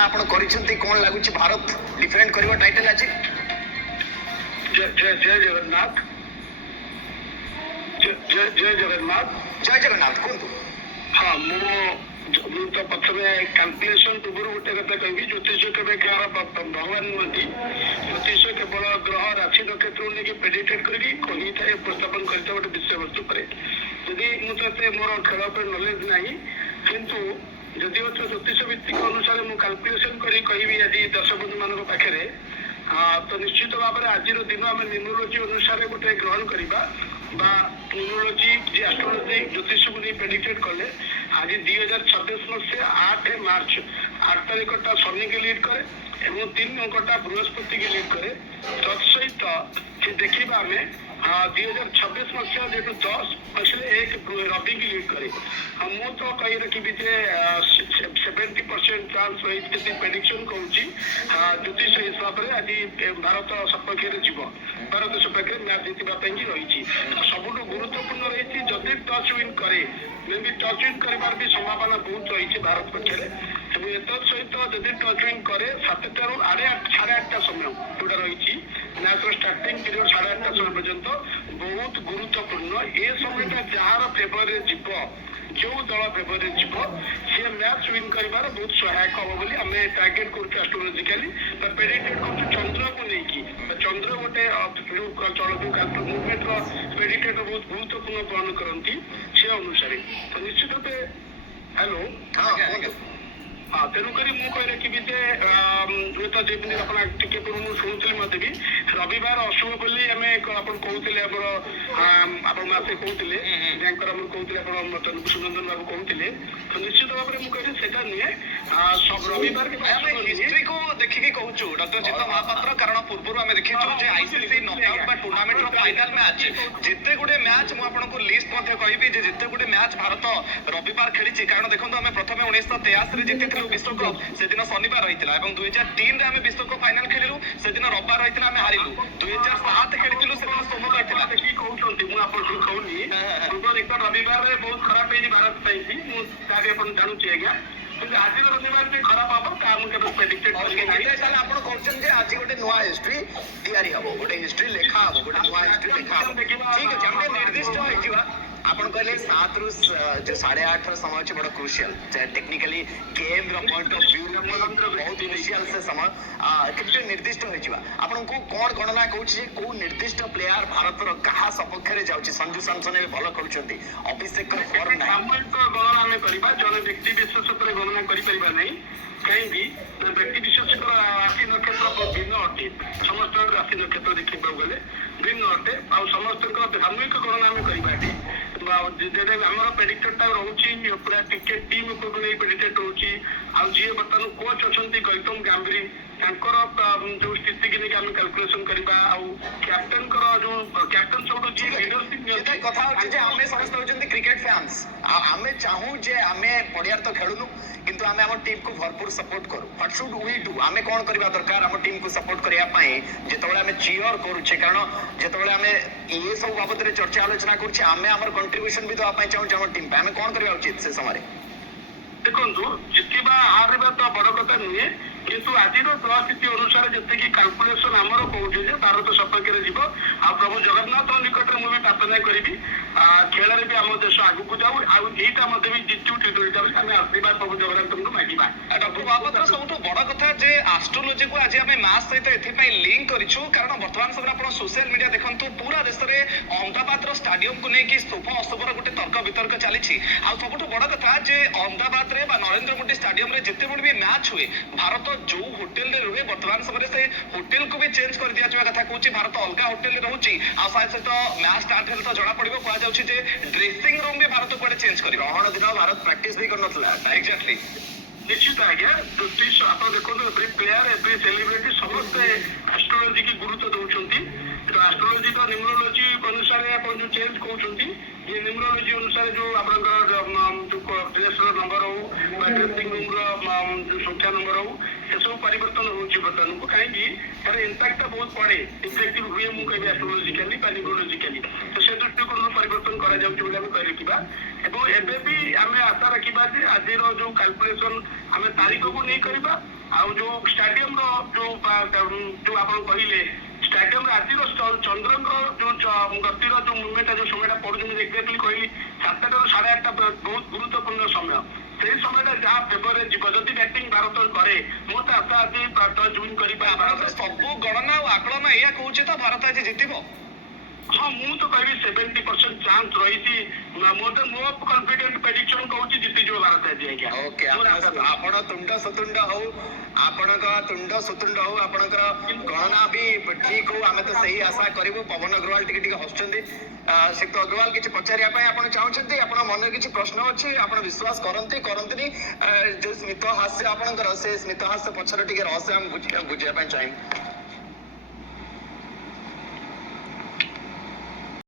କଳ୍ପନା ଆପଣ କରିଛନ୍ତି କଣ ଲାଗୁଛି ଭାରତ ଡିଫେଣ୍ଡ କରିବ ଟାଇଟଲ ଆଜି? जय जगन्नाथ जय जगन्नाथ ଜୟ ଜଗନ୍ନାଥ କୁହନ୍ତୁ। हाँ ମୁଁ ତ ପ୍ରଥମେ କାଲକୁଲେସନ ପୂର୍ବରୁ ଗୋଟେ କଥା କହିବି, ଜ୍ୟୋତିଷ କେବେ କାହାର ଭଗବାନ ନୁହନ୍ତି। ଜ୍ୟୋତିଷ କେବଳ ଗ୍ରହ ରାଶି ନକ୍ଷତ୍ରକୁ ନେଇକି ପ୍ରେଡିକ୍ଟ କରିକି କହିଥାଏ, ଉପସ୍ଥାପନ କରିଥାଏ ଗୋଟେ ବିଷୟବସ୍ତୁ ଉପରେ। ଯଦି ମୁଁ ତ ଏତେ ମୋର ଖେଳ ଉପରେ ନଲେଜ ନାହିଁ, କିନ୍ତୁ ଯଦିଓ ଜ୍ୟୋତିଷ ଭିତ୍ତିକ ଅନୁସାରେ ମୁଁ କାଲକୁଲେସନ କରି କହିବି ଆଜି ଦର୍ଶକ ବନ୍ଧୁମାନଙ୍କ ପାଖରେ, ତ ନିଶ୍ଚିତ ଭାବରେ ଆଜିର ଦିନ ଆମେ ନ୍ୟୁମରୋଲୋଜି ଅନୁସାରେ ଗୋଟେ ଗ୍ରହଣ କରିବା বা ନ୍ୟୁମରୋଲୋଜି ଯେ ଆଷ୍ଟ୍ରୋଲୋଜି ଜ୍ୟୋତିଷକୁ ନେଇ ପ୍ରେଡିକ୍ଟ କଲେ ଆଜି 2026 ମସିହା 8 ମାର୍ଚ୍ଚ 8 ତାରିଖଟା ଶନିକି ଲିଡ୍ କରେ ଏବଂ 3 ଅଙ୍କଟା ବୃହସ୍ପତିକି ଲିଡ୍ କରେ। ତତ୍ସହିତ ସେ ଦେଖିବା ଆମେ 2026 ମସିହା ଯେହେତୁ 10 ଆସିଲେ 1 ରବିକି ଲିଡ୍ କରେ। ମୁଁ ତ କହି ରଖିବି ଯେ 70% ଚାନ୍ସ ରହିଛି, ଯଦି ପ୍ରେଡିକ୍ସନ କହୁଛି ଜ୍ୟୋତିଷ ହିସାବରେ ଆଜି ଭାରତ ସପକ୍ଷରେ ଯିବ, ଭାରତ ସପକ୍ଷରେ ମ୍ୟାଚ୍ ଜିତିବା ପାଇଁ କି ରହିଛି। ସବୁଠୁ ଗୁରୁତ୍ୱପୂର୍ଣ୍ଣ ରହିଛି ଯଦି ଟଚ୍ ୱିନ୍ କରେ, ଯେମିତି ଟଚ୍ ୱିନ୍ କରିବାର ବି ସମ୍ଭାବନା ବହୁତ ରହିଛି ଭାରତ ପକ୍ଷରେ। ଏବଂ ଏତଦ୍ ସହିତ ଯଦି ଟଚ୍ ୱିନ୍ କରେ 7ଟାରୁ 8:30 ସମୟ ଯୋଉଟା ରହିଛି ମ୍ୟାଚ୍ର ଷ୍ଟାର୍ଟିଂ ପିରିୟଡ଼ 8:30 ସମୟ ପର୍ଯ୍ୟନ୍ତ ବହୁତ ଗୁରୁତ୍ୱପୂର୍ଣ୍ଣ। ଏ ସମୟଟା ଯାହାର ଫେଭରରେ ଯିବ, ଯୋଉ ଦଳ ଫେଭରରେ ଯିବ ସେ ମ୍ୟାଚ୍ ୱିନ୍ କରିବାର ବହୁତ ସହାୟକ ହବ ବୋଲି ଆମେ ଟାର୍ଗେଟ୍ କରୁଛୁ ଆଷ୍ଟ୍ରୋଲୋଜିକାଲି ବା ପ୍ରେଡିକ୍ଟ କରୁଛୁ ଚନ୍ଦ୍ରକୁ ନେଇକି। ଚନ୍ଦ୍ର ଗୋଟେ ମୁଭମେଣ୍ଟର ପ୍ରେଡିକ୍ଟର ବହୁତ ଗୁରୁତ୍ୱପୂର୍ଣ୍ଣ ବହନ କରନ୍ତି ସେ ଅନୁସାରେ। ତ ନିଶ୍ଚିତ ଭାବେ ହ୍ୟାଲୋ ତେଣୁକରି ମୁଁ କହି ରଖିବି ଯେ ହୁଏତ ଯେମିତି ଆପଣ ଟିକେ ପୂର୍ବରୁ ମୁଁ ଶୁଣୁଥିଲି ମତେ ବି ରବିବାର ଅଶୁଭ ବୋଲି ଆମେ ଆପଣ କହୁଥିଲେ, ଆମର ଆପଣ ମାସେ କହୁଥିଲେ ଯାଙ୍କର ଆମର କହୁଥିଲେ, ଆପଣ ସୁନନ୍ଦନ ବାବୁ କହୁଥିଲେ। ତ ନିଶ୍ଚିତ ଭାବରେ ମୁଁ କହିଲି ସେଟା ନୁହେଁ, ରବିବାର ହିଷ୍ଟ୍ରିକୁ ଦେଖିକି କହୁଛୁ ଡକ୍ଟର ଜିତ ମହାପାତ୍ର, କାରଣ ପୂର୍ବରୁ ଆମେ ଦେଖିଛୁ ଯେ ଆଇସିସି ନକଆଉଟ ବା ଟୁର୍ଣ୍ଣାମେଣ୍ଟର ଫାଇନାଲ ମ୍ୟାଚ୍ ଯେତେ ଗୁଡେ ମ୍ୟାଚ୍, ମୁଁ ଆପଣଙ୍କୁ ଲିଷ୍ଟ ମଧ୍ୟ କହିବି ଯେ ଯେତେ ଗୁଡେ ମ୍ୟାଚ୍ ଭାରତ ରବିବାର ଖେଳିଛି। କାରଣ ଦେଖନ୍ତୁ ଆମେ ପ୍ରଥମେ 1983 ଜିତିଥିଲୁ ବିଶ୍ୱକପ୍, ସେଦିନ ଶନିବାର ରହିଥିଲା ଏବଂ 2003ରେ ଆମେ ବିଶ୍ୱକପ୍ ଫାଇନାଲ ଖେଳିଲୁ, ସେଦିନ ରବିବାର ରହିଥିଲା, ଆମେ ହାରିଲୁ। 2007 ଖେଳିଥିଲୁ, ସେଦିନ ସୋମବାର ରହିଥିଲା। ଦେଖିକି କହୁଛନ୍ତି, ମୁଁ ଆପଣଙ୍କୁ କହୁନି ପୂର୍ବ ରେକର୍ଡ ରବିବାରରେ ବହୁତ ଖରାପ ହେଇଛି ଭାରତ ପାଇଁ, ମୁଁ ତାହା ବି ଆପଣ ଜାଣୁଛି ଆଜ୍ଞା, କିନ୍ତୁ ଆଜିର ରବିବାର ବି ଖରାପ ହବ ତାହା ମୁଁ କେବେ ପ୍ରେଡିକ୍ଟ କରିବି ନାହିଁ। ତାହେଲେ ଆପଣ କହୁଛନ୍ତି ଯେ ଆଜି ଗୋଟେ ନୂଆ ହିଷ୍ଟ୍ରି ତିଆରି ହବ, ଗୋଟେ ହିଷ୍ଟ୍ରି ଲେଖା ହବ, ଗୋଟେ ନୂଆ ହିଷ୍ଟ୍ରି ଲେଖା ହବ। ଠିକ ଅଛି, ଆମେ ନିର୍ଦ୍ଦିଷ୍ଟ ହେଇଯିବା। ଆପଣ କହିଲେ 7ରୁ जो 8:30 समय ଅଛି ବଡ଼ କ୍ରୁସିଆଲ, ଟେକ୍ନିକାଲି ଗେମ୍ର ପଏଣ୍ଟ ଅଫ ଭ୍ୟୁ ବହୁତ କ୍ରୁସିଆଲ ସେ ସମୟ, କିନ୍ତୁ ନିର୍ଦ୍ଦିଷ୍ଟ ହେଇଯିବା। ଆପଣଙ୍କୁ କ'ଣ ଗଣନା କହୁଛି ଯେ କୋଉ ନିର୍ଦ୍ଦିଷ୍ଟ ପ୍ଲେୟାର ଭାରତର କାହା ସପକ୍ଷରେ ଯାଉଛି? ସଞ୍ଜୁ ସାମସନ ଏବେ ଭଲ ଖେଳୁଛନ୍ତି, ଅଭିଷେକର ଫର୍ମ ନାହିଁ। ସାମୟିକ ଗଣନା ଆମେ କରିବା, ଜଣେ ବ୍ୟକ୍ତି ବିଶେଷ ଉପରେ ଗଣନା କରିପାରିବା ନାହିଁ। କାହିଁକି ବ୍ୟକ୍ତି ବିଶେଷଙ୍କର ରାଶି ନକ୍ଷତ୍ର ଭିନ୍ନ ଅଟେ, ସମସ୍ତଙ୍କର ରାଶି ନକ୍ଷତ୍ର ଦେଖିବାକୁ ଗଲେ ଭିନ୍ନ ଅଟେ, ଆଉ ସମସ୍ତଙ୍କର ସାମୂହିକ ଗଣନା ଆମେ କରିବା ଏଠି। ଯେଟା ଆମର ପ୍ରେଡିକ୍ଟରଟା ରହୁଛି ପୁରା କ୍ରିକେଟ ଟିମ୍ ଉପରକୁ ନେଇ ପ୍ରେଡିକ୍ଟର ରହୁଛି। ଆଉ ଯିଏ ବର୍ତ୍ତମାନ କୋଚ୍ ଅଛନ୍ତି ଗୌତମ ଗାମ୍ଭୀର, ତାଙ୍କର ଯୋଉ ସ୍ଥିତିକି ନେଇକି ଆମେ କାଲକୁଲେସନ କରିବା। ଆଉ କ୍ୟାପ୍ଟେନଙ୍କର ଯୋଉ କ୍ୟାପ୍ଟେନ ସବୁଠୁ ଯିଏ ଲିଡରସିପ ନିଅନ୍ତି, କଥା ହଉଛି ଯେ ଆମେ ସମସ୍ତେ ହଉଛନ୍ତି କ୍ରିକେଟ ଫ୍ୟାନ୍ସ, ଆଉ ଆମେ ଚାହୁଁ ଯେ ଆମେ ପଡ଼ିଆରେ ତ ଖେଳୁନୁ କିନ୍ତୁ ଆମେ ଆମ ଟିମ୍କୁ ଭରପୁର ସପୋର୍ଟ କରୁ। ହ୍ୱାଟ ସୁଡ୍ ୱି ଡୁ? ଆମେ କ'ଣ କରିବା ଦରକାର ଆମ ଟିମ୍କୁ ସପୋର୍ଟ କରିବା ପାଇଁ? ଯେତେବେଳେ ଆମେ ଚିୟର କରୁଛେ, କାରଣ ଯେତେବେଳେ ଆମେ ଇଏ ସବୁ ବାବଦରେ ଚର୍ଚ୍ଚା ଆଲୋଚନା କରୁଛେ, ଆମେ ଆମର କଣ୍ଟ୍ରିବ୍ୟୁସନ ବି ଦେବା ପାଇଁ ଚାହୁଁଛେ ଆମ ଟିମ୍ ପାଇଁ, ଆମେ କ'ଣ କରିବା ଉଚିତ ସେ ସମୟରେ? ଦେଖନ୍ତୁ ଜିତିବା ହାରିବା ତ ବଡ କଥା ନୁହେଁ, କିନ୍ତୁ ଆଜିର ପରିସ୍ଥିତି ଅନୁସାରେ ଯେତିକି କାଲକୁଲେସନ ଆମର କହୁଛି ଯେ ଭାରତ ସପକ୍ଷରେ ଯିବ। ଆଉ ପ୍ରଭୁ ଜଗନ୍ନାଥଙ୍କ ନିକଟରେ ମୁଁ ବି ପ୍ରାର୍ଥନା କରିବି ଖେଳରେ ବି ଆମ ଦେଶ ଆଗକୁ ଯାଉ, ଆଉ ଏଇଟା ମଧ୍ୟ ବି ଜିତୁ ବୋଲି ଆମେ ଆଶୀର୍ବାଦ ପ୍ରଭୁ ଜଗନ୍ନାଥଙ୍କୁ ମାଗିବା। ଡକ୍ଟର ମହାପାତ୍ର, ସବୁଠୁ ବଡ କଥା ଯେ ଆଷ୍ଟ୍ରୋଲୋଜିକୁ ଆଜି ଆମେ ମ୍ୟାଚ୍ ସହିତ ଏଥିପାଇଁ ଲିଙ୍କ କରିଛୁ, କାରଣ ବର୍ତ୍ତମାନ ସମୟରେ ଆପଣ ସୋସିଆଲ ମିଡିଆ ଦେଖନ୍ତୁ, ପୁରା ଦେଶରେ ଅହମ୍ମଦାବାଦର ଷ୍ଟାଡିୟମକୁ ନେଇକି ଶୁଭ ଅଶୁଭର ଗୋଟେ ତର୍କ ବିତର୍କ ଚାଲିଛି। ଆଉ ସବୁଠୁ ବଡ କଥା ଯେ ଅହମ୍ମଦାବାଦରେ ବା ନରେନ୍ଦ୍ର ମୋଦି ଷ୍ଟାଡିୟମରେ ଯେତେବେଳେ ବି ମ୍ୟାଚ୍ ହୁଏ, ଭାରତ ଯୋଉ ହୋଟେଲରେ ରୁହେ ବର୍ତ୍ତମାନ ସମୟରେ ସେ ହୋଟେଲକୁ ବି ଚେଞ୍ଜ କରି ଦିଆଯିବା କଥା କହୁଛି। ଭାରତ ଅଲଗା ହୋଟେଲରେ ରହୁଛି, ଆଉ ତା ସହିତ ମ୍ୟାଚ୍ ଷ୍ଟାର୍ଟ ହେଲେ ତ ଜଣା ପଡିବ, କୁହାଯାଉଛି ଯେ ଡ୍ରେସିଂ ରୁମ୍ ବି ଭାରତ କୁଆଡେ ଚେଞ୍ଜ କରିବ। ଗ୍ରହଣ ଦିନ ଭାରତ ପ୍ରାକ୍ଟିସ ବି କରିନଥିଲା। ଏକ୍ଜାକ୍ଟଲି, ନିଶ୍ଚିତ ଆଜ୍ଞା। ଆପଣ ଦେଖନ୍ତୁ ଏଭ୍ରି ପ୍ଲେୟାର ଏଭ୍ରି ସେଲିବ୍ରିଟି ସମସ୍ତେ ଆଷ୍ଟ୍ରୋଲୋଜି କି ଗୁରୁତ୍ୱ ଦଉଛନ୍ତି। ଆଷ୍ଟ୍ରୋଲୋଜି ତ ନ୍ୟୁମରୋଲୋଜି ଅନୁସାରେ ଆପଣ ଯୋଉ ଚେଞ୍ଜ କହୁଛନ୍ତି, ଇଏ ନ୍ୟୁମରୋଲୋଜି ଅନୁସାରେ ଯୋଉ ଆପଣଙ୍କର ଡ୍ରେସର ନମ୍ବର ହଉ ବା ଡ୍ରେସିଂ ରୁମର ଯୋଉ ସଂଖ୍ୟା ନମ୍ବର ହଉ, ଏସବୁ ପରିବର୍ତ୍ତନ ହଉଛି ବର୍ତ୍ତମାନକୁ। କାହିଁକି ତାର ଇମ୍ପାକ୍ଟଟା ବହୁତ ପଡେ, ଇଫେକ୍ଟିଭ ହୁଏ ମୁଁ କହିବି ଆଷ୍ଟ୍ରୋଲୋଜିକାଲି ବା ନ୍ୟୁମରୋଲୋଜିକାଲି। ତ ସେ ଦୃଷ୍ଟିକୋଣରୁ ପରିବର୍ତ୍ତନ କରାଯାଉଛି ବୋଲି ଆମେ କହିରଖିବା। ଏବଂ ଏବେ ବି ଆମେ ଆଶା ରଖିବା ଯେ ଆଜିର ଯୋଉ କାଲକୁଲେସନ ଆମେ ତାରିଖକୁ ନେଇ କରିବା ଆଉ ଯୋଉ ଷ୍ଟାଡିୟମ ର ଯୋଉ ଆପଣ କହିଲେ ଷ୍ଟାଡିୟମ ରେ ଆଜିର ଚନ୍ଦ୍ରଙ୍କ ଯୋଉ ଗତିର ଯୋଉ ମୁଭମେଣ୍ଟ ଯୋଉ ସମୟଟା ପଡୁଛି ମୁଁ ଏକ୍ଜାକ୍ଟଲି କହିଲି 7ଟାରୁ 8:30 ବହୁତ ଗୁରୁତ୍ୱପୂର୍ଣ୍ଣ ସମୟ। ସେଇ ସମୟଟା ଯାହା ଫେଭରରେ ଯିବ ଯଦି ବ୍ୟାଟିଂ ଭାରତ କରେ ମୁଁ ତ ଆଶା ଆଜି ଟସ୍ ୱିନ୍ କରିପାରିବ। ସବୁ ଗଣନା ଆଉ ଆକଳନ ଏଇଆ କହୁଛି ତ ଭାରତ ଆଜି ଜିତିବ। ହଁ ମୁଁ ତ କହିବି 70% ଚାନ୍ସ ରହିଛି। ମୋ କନଫିଡେଣ୍ଟ ପ୍ରେଡିକ୍ସନ କହୁଛି ଜିତିଯିବ ଭାରତ ଆଜି ଆଜ୍ଞା। ଓକେ ଆପଣ ତୁଣ୍ଡ ସୁତୁଣ୍ଡ ହଉ ଆପଣଙ୍କ ତୁଣ୍ଡ ସୁତୁଣ୍ଡ ହଉ ଆପଣଙ୍କର ଗଣନା ବି ଠିକ ହଉ ଆମେ ତ ସେଇ ଆଶା କରିବୁ। ପବନ ଅଗ୍ରୱାଲ ଟିକେ ଟିକେ ହସୁଛନ୍ତି। ସିକ୍ତ ଅଗ୍ରୱାଲ କିଛି ପଚାରିବା ପାଇଁ ଆପଣ ଚାହୁଁଛନ୍ତି? ଆପଣ ମନରେ କିଛି ପ୍ରଶ୍ନ ଅଛି ଆପଣ ବିଶ୍ୱାସ କରନ୍ତି କରନ୍ତିନି ଯୋଉ ସ୍ମିତ ହାସ୍ୟ ଆପଣଙ୍କର ସେ ସ୍ମିତ ହାସ୍ୟ ପଛରେ ଟିକେ ରହସ୍ୟ ଆମେ ବୁଝିବା ପାଇଁ ଚାହିଁବୁ।